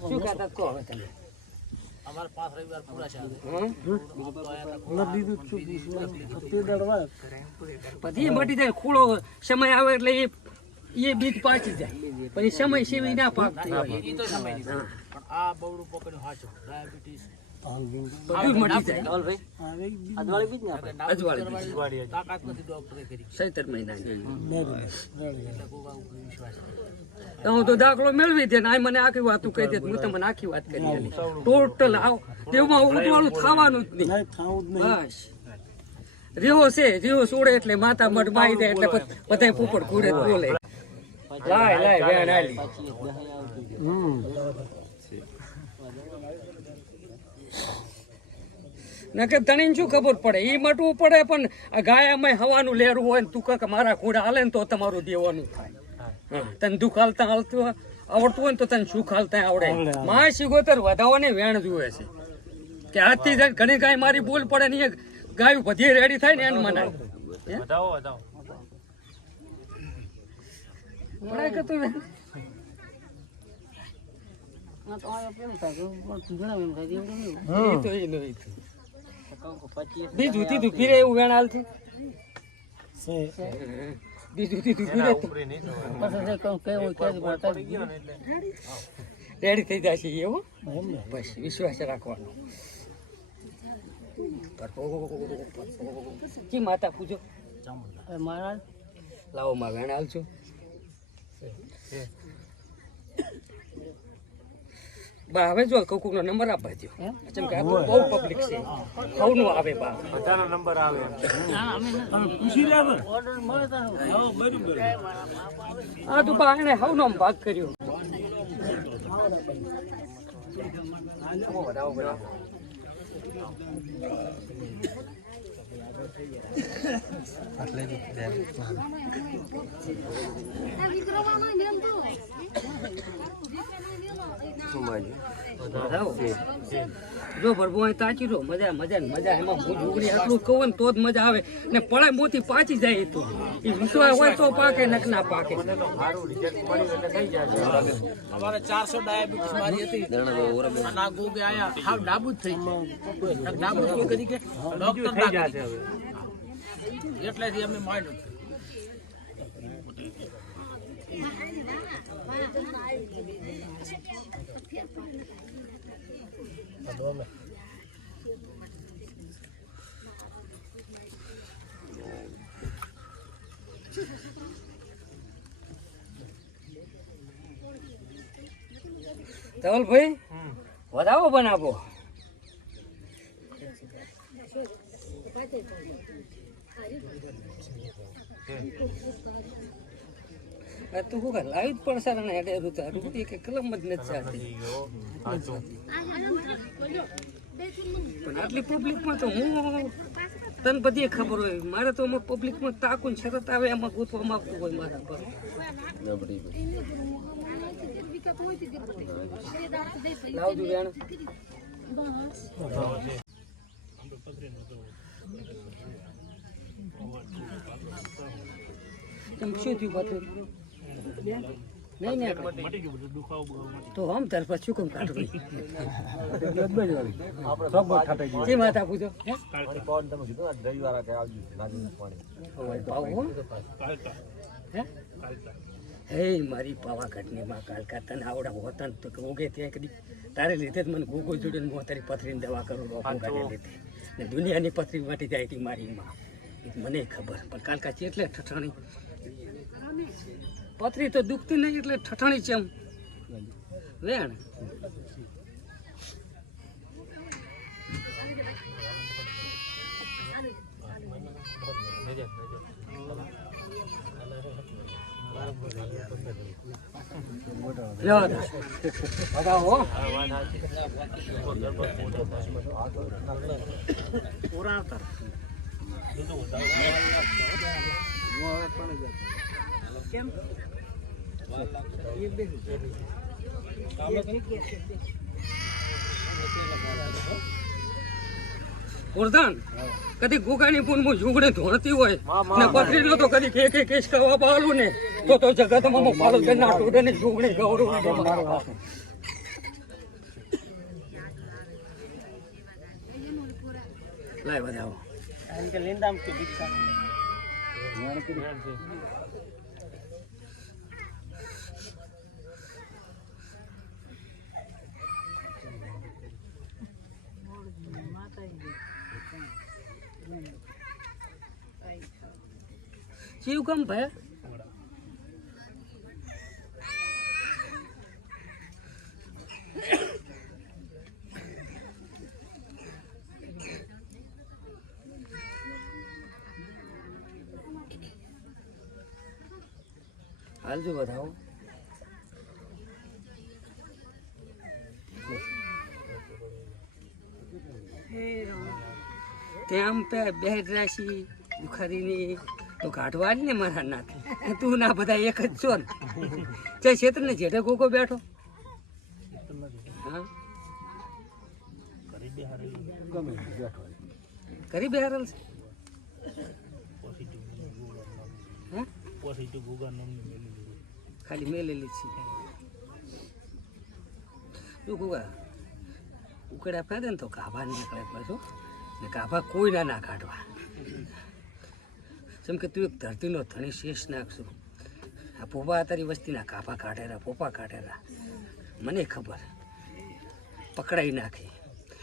શું કહેતા કહો હવે તમે અમારે 5 રવિવાર પૂરા છે પછી મટી જાય ખોળો સમય આવે એટલે એ બીજ પાકી જાય પછી સમય સેવી ના પાકતું હોય ઈ તો સમય નહીં પણ આ બવડું પકડ્યું હાચો ડાયાબિટીસ બધું મટી જાય અજવાળી તાકાત નથી ડોક્ટરે કરી 17 મહિનાની હું તો દાખલો મેળવી દે ને આ મને આખી વાત કહી દે હું તમને આખી વાત કરી ટોટલ આવ તેમાં ઉડવાળું થવાનું જ નહીં બસ રીવો છે રીવો છોડે એટલે માતા મઢ મારી જાય એટલે બધા પોપટ ઘોડે બોલે લાય વેણ આલી નકે તણીને શું ખબર પડે ઈ મટવું પડે પણ ગાય અમે હવાનું લેરું હોય ને તું કે મારા ઘોડા હાલે ને તો તમારું દેવાનું થાય તને દુઃખ હાલતા આવડતું હોય ને તો તને સુખ હાલતા આવડે માં શિગોતર વધાવવાને વેણ જુએ છે કે આજથી ઘણી ગાય મારી બોલ પડે ને એ ગાયું બધી રેડી થાય ને એને મનાય પડાય કે તું બીજું તીધું ફીરે એવું વેણ હાલથી બીજું તીધું ફીરે રેડી થઈ જશે એવું બસ વિશ્વાસ રાખવાનો કી માતા પૂછો મહારાજ લાવો માં વેણ હાલજો બા હવે જો કોકનો નંબર આપવા દો જેમ કે બહુ પબ્લિક છે સૌનો આવે બા બધાનો નંબર આવે પૂછી લે ઓર્ડર મળે તો હા બરાબર આ તો બા એને સૌનો ભાગ કર્યો જો ભરભો તાચી રહો મજા મજા મજા એમાં હું ઢોકળી આટલું કહું ને તો જ મજા આવે ને પળે મોતી પાચી જાય તો એ વિશ્વાસ હોય તો પાકે નક ના પાકે અમારે 400 ડાયાબિટીસ મારી હતી અને આ ગોગે આયા હાવ ડાબૂદ થઈ ગયું ડાબૂદ કોઈ કરી કે ડોક્ટર થઈ જશે હવે એટલેથી અમે માંડ્યું ધવલભાઈ વધાવો બનાવો તું શું લાવી જ પડશે ને હેડે રૂપિયા કે કલમ જ નથી ચાલતી પણ આટલી પબ્લિકમાં તો હું તને બધી ખબર હોય મારે તો અમુક પબ્લિકમાં તાકું શરત આવે એમાં ગોતવા માંગતું હોય મારા પર લાવજો વેણ શું થયું પાછું નહીં ને તો આમ તાર પછી શું કામ કાઢવું માતા પૂછો હે મારી પાવાગઢની માં કાલકા તને આવડા હોતા ને તો ઓગે ત્યાં કદી તારે લીધે જ મને ગોગો જોડે હું તારી પથરીની દવા કરું લીધે ને દુનિયાની પથરી માટી જાય હતી મારી માં મને ખબર પણ કાલકા છે એટલે ઠઠાણી પથરી તો દુખતી નહીં એટલે ઠઠાણી છે એમ વેણ કેમ પ્રધાન કદી ગુગાની પૂનમાં ઝૂંગડી ધોળતી હોય ને પથરી નો તો કદી કે કેસ કવા પાલું ને તો જગતમાં પાલો જના ટોડે ને ઝૂંગડી ગૌરવ લાય બધાવો લીંદામ કે દીક્ષા જીવ કમ ભાઈ હાલજો બતાવો ત્યાં પે બેડ રાશી બુખારીની તો કાઢવા ને મારા નાથી તું ના બધા એક જ છો ને તે ક્ષેત્ર ને જેઠે ગોગો બેઠો હા કરી બેહારેલ છે ખાલી મેલેલી છે તું ગુગા ઉકળ્યા ફેદે ને તો ગાભા નીકળે પાછું ને ગાભા કોઈ ના કાઢવા જેમ કે તું એક ધરતીનો ધણી શેષ નાખશું આ પોપા તારી વસ્તીના કાપા કાઢેલા પોપા કાઢેલા મને ખબર પકડાઈ નાખી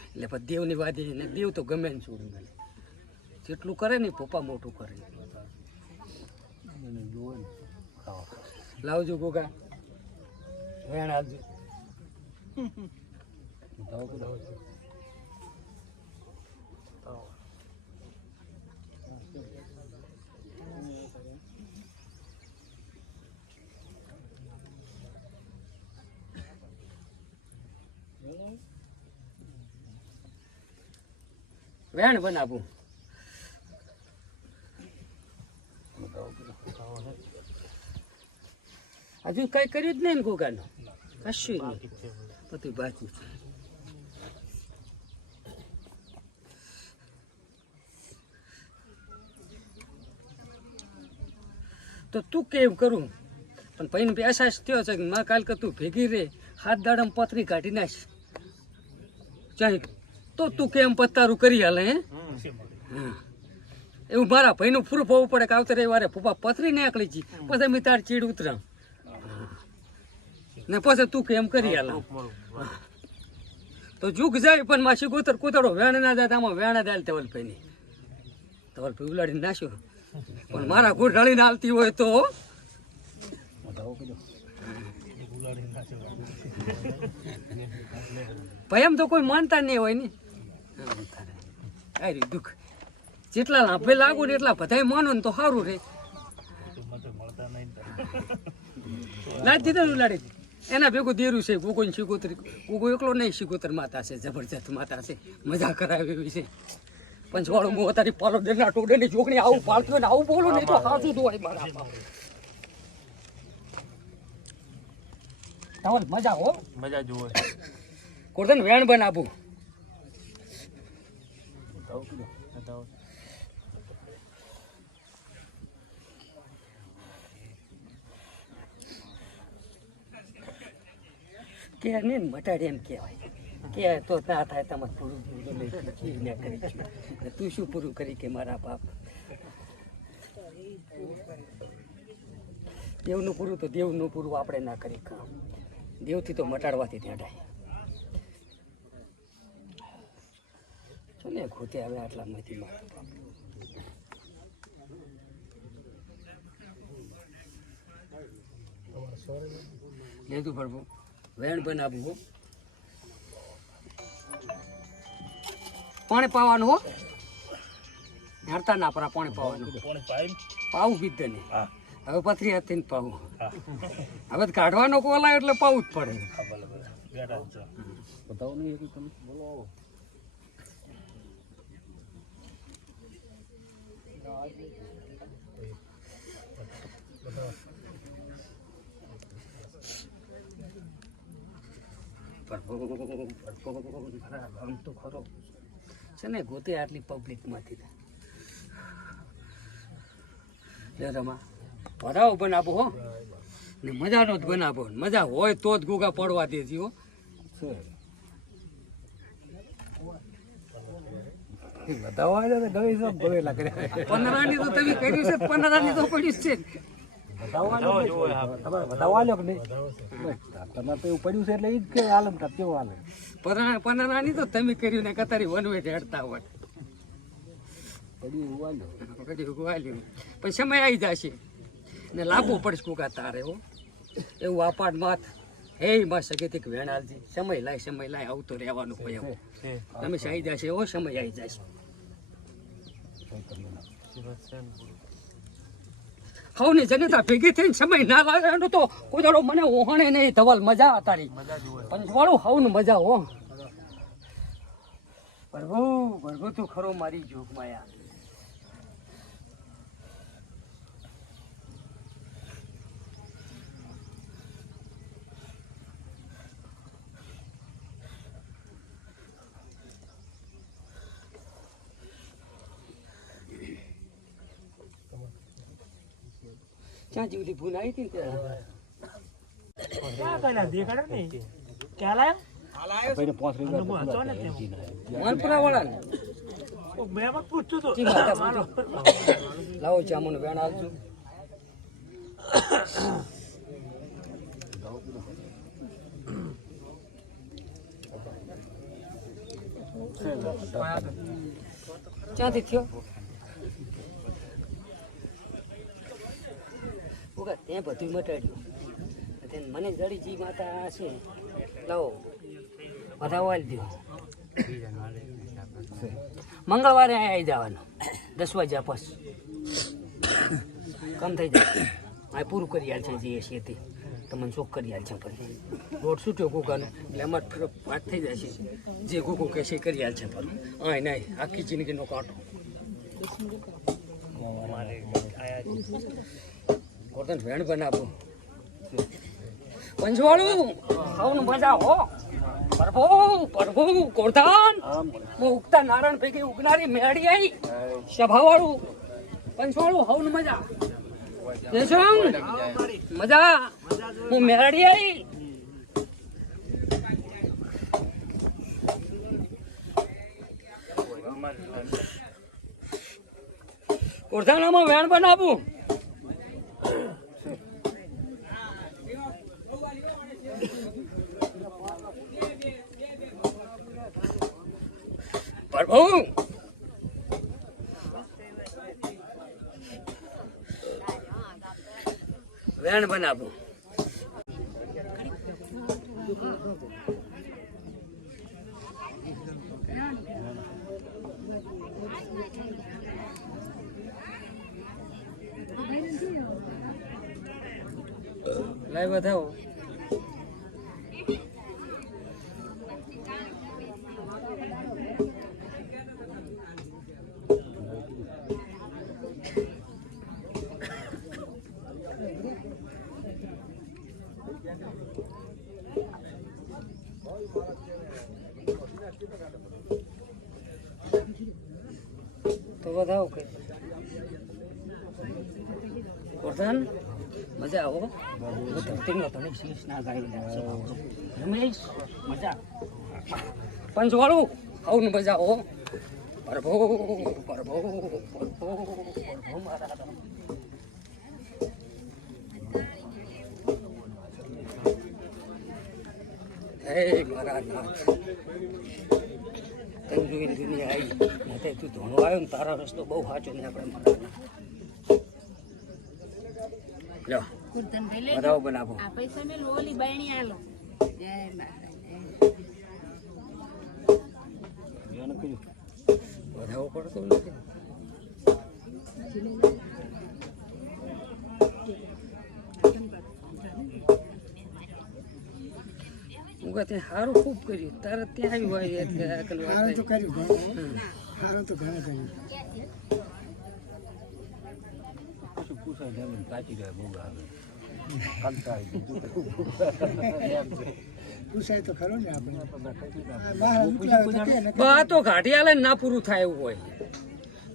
એટલે પછી દેવની વાદી ને દેવ તો ગમે ને છોડી મને જેટલું કરે ને પોપા મોટું કરે લાવજો ગોગા વેણ આવજો વેણ બનાવું હજુ કઈ કર્યું જ નહીં ને ગોગાનું કશું નહીં બધું બાકી છે તો તું કેમ કરું પણ ભાઈને અહેસાસ થયો છે કે માં કાલ કે તું ભેગી રે હાથ દાડમ પથરી કાઢી નાખ ચાહે તો તું કેમ પત્તારું કરી હાલે હે એવું મારા ભાઈનું પૂરું હોવું પડે કે આવતા રવિવારે પપ્પા પથરી નાખલી જી પછી અમે તાર ચીડ ઉતરા ને પછી તું કેમ કરી હાલે તો જુગ જાય પણ માસી ગોતર કૂતરો વેણ ના જાય આમાં વેણ દાલ તવલભાઈની તવલભાઈ ઉલાડીને નાખ્યો પણ મારા ગુડ ઢળીને હાલતી હોય તો ભાઈ એમ તો કોઈ માનતા નહીં હોય ને આ દુઃખ જેટલા લાભે લાગુ ને એટલા બધાય માનો ને તો સારું રે લાજ દીધા લાડી એના ભેગું દેરું છે ગોગો ને શિકોતરી ગોગો એકલો નહીં શિકોતર માતા છે જબરજસ્ત માતા છે મજા કરાવે એવી છે પંચવાળું હું અત્યારે પાલો દેરના ટોડે ની છોકરી આવું પાલતું ને આવું બોલો નહીં તો સાચું તો મારા તમારે મજા હો મજા જુઓ કોરદન વેણ બનાવું કે ને મટાડી એમ કહેવાય કે તો ના થાય તમારે પૂરું કરી તું શું પૂરું કરી કે મારા બાપ દેવનું પૂરું તો દેવનું પૂરું આપણે ના કરી કામ દેવથી તો મટાડવાથી ત્યાં ચાલે ખોતે આવે આટલામાંથી મારા બાપ લેતું પડવું વેણ બનાવવું પાણી પાવાનું હો હડતા ના પરા પાણી પાવાનું પાવું બીજે ને હવે પથરી હાથથી પાવું હવે કાઢવાનો કોલા એટલે પાવું જ પડે બતાવો નહીં તમે બોલો છે ને ગોતે આટલી પબ્લિકમાંથી રમા ભરાવો બનાવો હો ને મજાનો જ બનાવો મજા હોય તો જ ગુગા પડવા દેજી હો પંદરાની તો તમે કર્યું છે 15ની તો પડ્યું છે પંદરાની તો તમે કર્યું ને કતારી વનવે હેડતા હોય પણ સમય આવી જશે ને લાવવું પડશે કુકા તારે હો એવું આપાડ માથ હે માં સગેતી વેણાલજી સમય લાય આવતો રહેવાનું હોય એવું તમે આવી જશે એવો સમય આવી જશે હવની જનતા ભેગી થઈને સમય ના લાગે એનો તો કોઈ દાડો મને ઓહણે નહીં ધવલ મજા તારી પંચવાળું હવનું મજા હો ભરગો તું ખરો મારી જોગ માયા ક્યાં જીવતી ભૂલ આવી હતી લાવો જામુન વેણ આવજો ક્યાંથી થયો તે બધું મટાડ્યું મને જડીજી માતા છે લાવો વધાવાલ દો મંગળવારે આવી જવાનું 10 વાગ્યા પછી કમ થઈ જાય આ પૂરું કરી આલ છે જે છે તે તમને શોખ કરી આલ છે પછી રોડ છૂટ્યો ગુગાનો એટલે અમારે વાત થઈ જાય છે જે ગુગુ કે છે કરી આલ છે પણ હા નહીં આખી જિંદગીનો કાંટો ગોરધન વેણ બનાવો પંચવાળું ખાવાનું મજા હો પ્રભુ ગોરધન ઉગતા નારાયણ પૈકી ઉગનારી મેળી આવી સભાવાળું પંચવાળું હવનું મજા મજા હું મેળી આવી ગોરધનામાં વેણ બનાવું પ્રભુ વેણ બનાવું લાઈ બતાવો તો બતાવો કે ગોરધન મજા આવો ધરતીનો તને શીશ ના ગાઈ રમેશ મજા પંચવાળું આવું મજા આવો પ્રભુ મારા હે મારા નાથ તને જોઈને દુનિયા આવી તું ધોણો આવ્યો ને તારા રસ્તો બહુ સાચો ને આપણે મારા લો બનાવો આ પૈસા મેં લોલી બાયણી આલો જય માતા વધાવો પડતો નથી હું કહે સારું ખૂબ કર્યું તારે ત્યાં આવ્યું હોય સારું તો કર્યું પૂછાય કાચી રહે બહુ આવે પૂછાય તો ખરો ને આપણે મહારાજ ઉકલાવે તો કે ને બા તો ઘાટી આલે ને ના પૂરું થાય એવું હોય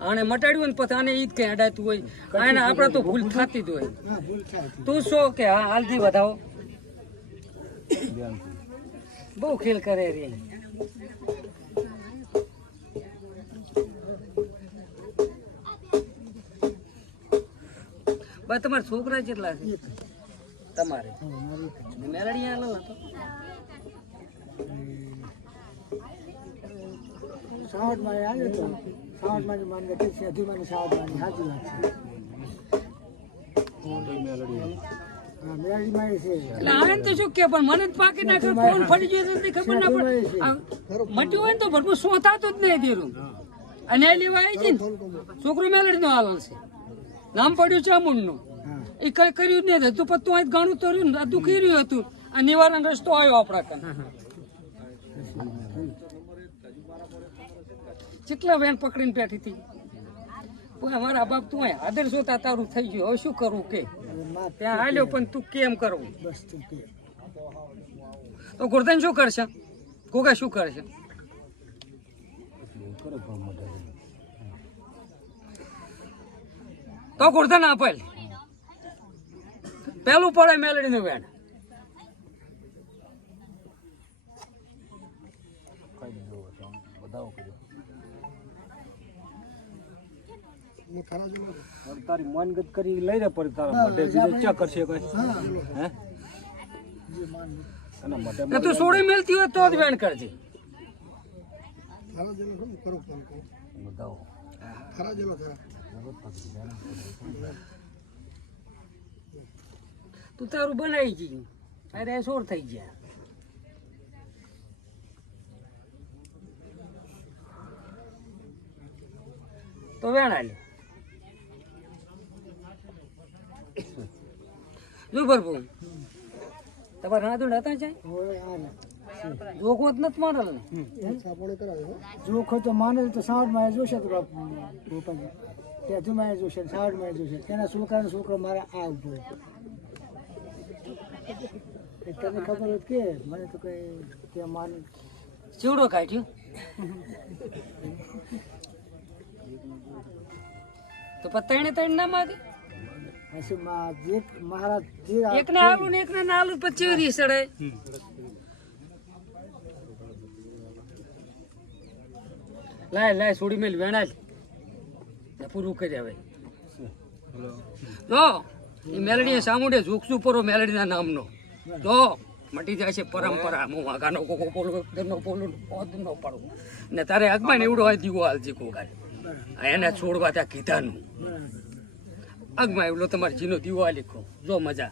આને મટાડ્યું ને પછી આને ઈ જ કઈ અડાતું હોય આને આપણે તો ભૂલ થતી જ હોય હા ભૂલ થાય છે. તું શું કે હા હાલથી વધાવો બહુ ખેલ કરે રે બા તમારા છોકરા કેટલા છે તમારે હા, મારી એક જ. મેલડી આલો હતો સાવટમાં આવ્યો તો સાવટમાં માનવે કે છે અધીમાની સાવટમાંની સાચી વાત છે. હા મેળીમાં એ છે. એટલે આને તો શું કે પણ મને જ પાકી નાખે કોણ ફરી ગયો છે તે ખબર ના પડે આ મટ્યું હોય ને તો ભરપૂર સોતાતું જ નહીં દેરું અને એ લેવા આવી છે ને છોકરો મેલડી નો હાલ છે નામ પડ્યું છે અમૂલનું હા એ કઈ કર્યું જ નહીં તું પત્તું અહીં ગાણું તર્યું ને દુખી રહ્યું હતું આ નિવારણ રસ્તો આવ્યો આપણા કાન કેટલા વેન પકડીને બેઠી હતી પણ અમારા બાપ તું અહીં આદર જોતા તારું થઈ ગયું હવે શું કરવું કે હવે માં ત્યાં હાલ્યો પણ તું કેમ કરવું બસ તું કે તો ગોરધન શું કરશે ગોગા શું કરશે તો ગોરધન આપેલ પેલું પડે મેલડી નું વેણ એ ખરા જેવો તારી મનગત કરી લઈ રે પડી તારા માટે બીજો ચા કરશે કોઈ હે જે માન એના માટે ને તું સોડી મેલતી હોય તો જ વેણ કરજે ખરા જેવો ખરું કરો કરો બતાવો ખરા જેવો ખરા તું તારું બનાવી ગયું અરે સોર થઈ ગયા તો વેણા લે જો ભરપૂર તમારે રાધું હતા જાય હોય આ ને જોખો જ નથી મારેલ ને સાપોડે કરાવે જોખો તો માને તો સાવટમાં જોશે તો બાપાજી તે અધીમાં જોશે સાવટમાં જોશે તેના છોકરો મારા આ ઉભો તને ખબર હોય કે મને તો કઈ તે માન ચીવડો કાઢ્યું તો પત્તાઈને તઈને ના માગે હસી માં જે મહારાજ જે એકને આલું ને એકને ના આલું પછી ચીવરી સડે લાય સોડી મેલ વેણાલ પૂરું કરી હવે જો એ મેલડી સામુંડે ઝૂકશું પરો મેલડીના નામનો જો મટી જાય છે પરંપરા હું વાઘાનો કોકો પોલો ઘરનો પોલો પોદ નો પડું ને તારે આગમાં એવડો હોય દીવો હાલજી કોકાય એને છોડવા ત્યાં કીધાનું આગમાં એવડો તમારે જીનો દીવો હાલી જો મજા